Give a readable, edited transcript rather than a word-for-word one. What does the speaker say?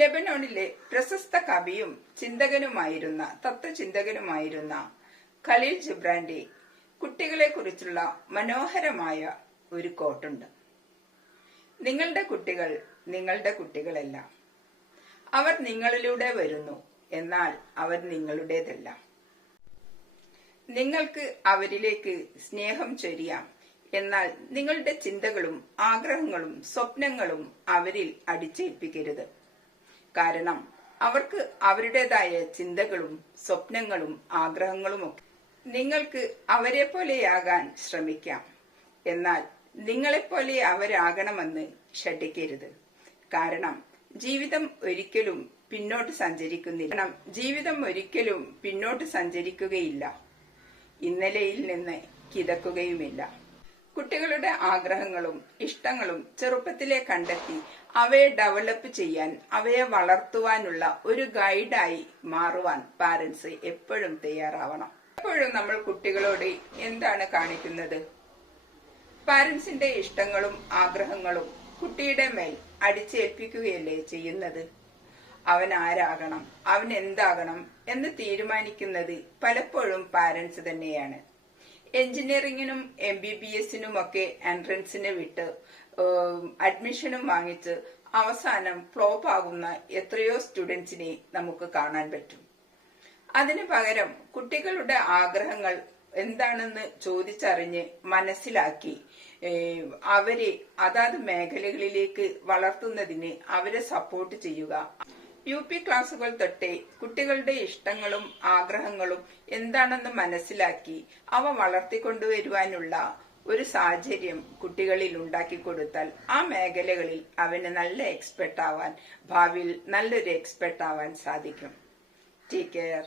ലെബനോണിലെ പ്രശസ്ത കവിയും തത്വചിന്തകനുമായിരുന്ന ഖലീൽ ജിബ്രാന്റെ കുട്ടികളെക്കുറിച്ചുള്ള മനോഹരമായ ഒരു കോട്ടുണ്ട്. നിങ്ങളുടെ കുട്ടികൾ നിങ്ങളുടെ കുട്ടികളല്ല. അവർ നിങ്ങളിലൂടെ വരുന്നു, എന്നാൽ അവർ നിങ്ങളുടേതല്ല. നിങ്ങൾക്ക് അവരിലേക്ക് സ്നേഹം ചൊരിയാം, എന്നാൽ നിങ്ങളുടെ ചിന്തകളും ആഗ്രഹങ്ങളും സ്വപ്നങ്ങളും അവരിൽ അടിച്ചേൽപ്പിക്കരുത്. കാരണം അവർക്ക് അവരുടേതായ ചിന്തകളും സ്വപ്നങ്ങളും ആഗ്രഹങ്ങളുമൊക്കെ. നിങ്ങൾക്ക് അവരെ പോലെയാകാൻ ശ്രമിക്കാം, എന്നാൽ നിങ്ങളെപ്പോലെ അവരാകണമെന്ന് ഷഠിക്കരുത്. കാരണം ജീവിതം ഒരിക്കലും പിന്നോട്ട് സഞ്ചരിക്കുകയില്ല. ഇന്നലെയിൽ നിന്ന് കിതക്കുകയുമില്ല. കുട്ടികളുടെ ആഗ്രഹങ്ങളും ഇഷ്ടങ്ങളും ചെറുപ്പത്തിലെ കണ്ടെത്തി അവയെ ഡെവലപ്പ് ചെയ്യാൻ, അവയെ വളർത്തുവാനുള്ള ഒരു ഗൈഡായി മാറുവാൻ പാരന്റ്സ് എപ്പോഴും തയ്യാറാവണം. എപ്പോഴും നമ്മൾ കുട്ടികളോട് എന്താണ് കാണിക്കുന്നത്? പാരന്റ്സിന്റെ ഇഷ്ടങ്ങളും ആഗ്രഹങ്ങളും കുട്ടിയുടെ മേൽ അടിച്ചേൽപ്പിക്കുകയല്ലേ ചെയ്യുന്നത്? അവൻ ആരാകണം, അവൻ എന്താകണം എന്ന് തീരുമാനിക്കുന്നത് പലപ്പോഴും പാരന്റ്സ് തന്നെയാണ്. എഞ്ചിനീയറിംഗിനും MBBSനുമൊക്കെ എൻട്രൻസിന് വിട്ട് അഡ്മിഷനും വാങ്ങിച്ച് അവസാനം ഫ്ലോപ്പ് ആകുന്ന എത്രയോ സ്റ്റുഡൻസിനെ നമുക്ക് കാണാൻ പറ്റും. അതിനു പകരം കുട്ടികളുടെ ആഗ്രഹങ്ങൾ എന്താണെന്ന് ചോദിച്ചറിഞ്ഞ് മനസ്സിലാക്കി അവരെ അതാത് മേഖലകളിലേക്ക് വളർത്തുന്നതിന് അവരെ സപ്പോർട്ട് ചെയ്യുക. UP ക്ലാസുകൾ തൊട്ടേ കുട്ടികളുടെ ഇഷ്ടങ്ങളും ആഗ്രഹങ്ങളും എന്താണെന്ന് മനസ്സിലാക്കി അവ വളർത്തിക്കൊണ്ടുവരുവാനുള്ള ഒരു സാഹചര്യം കുട്ടികളിൽ ഉണ്ടാക്കി കൊടുത്താൽ ആ മേഖലകളിൽ അവന് നല്ല എക്സ്പെർട്ട് ആവാൻ, ഭാവിയിൽ നല്ലൊരു എക്സ്പെർട്ട് ആവാൻ സാധിക്കും. Take care.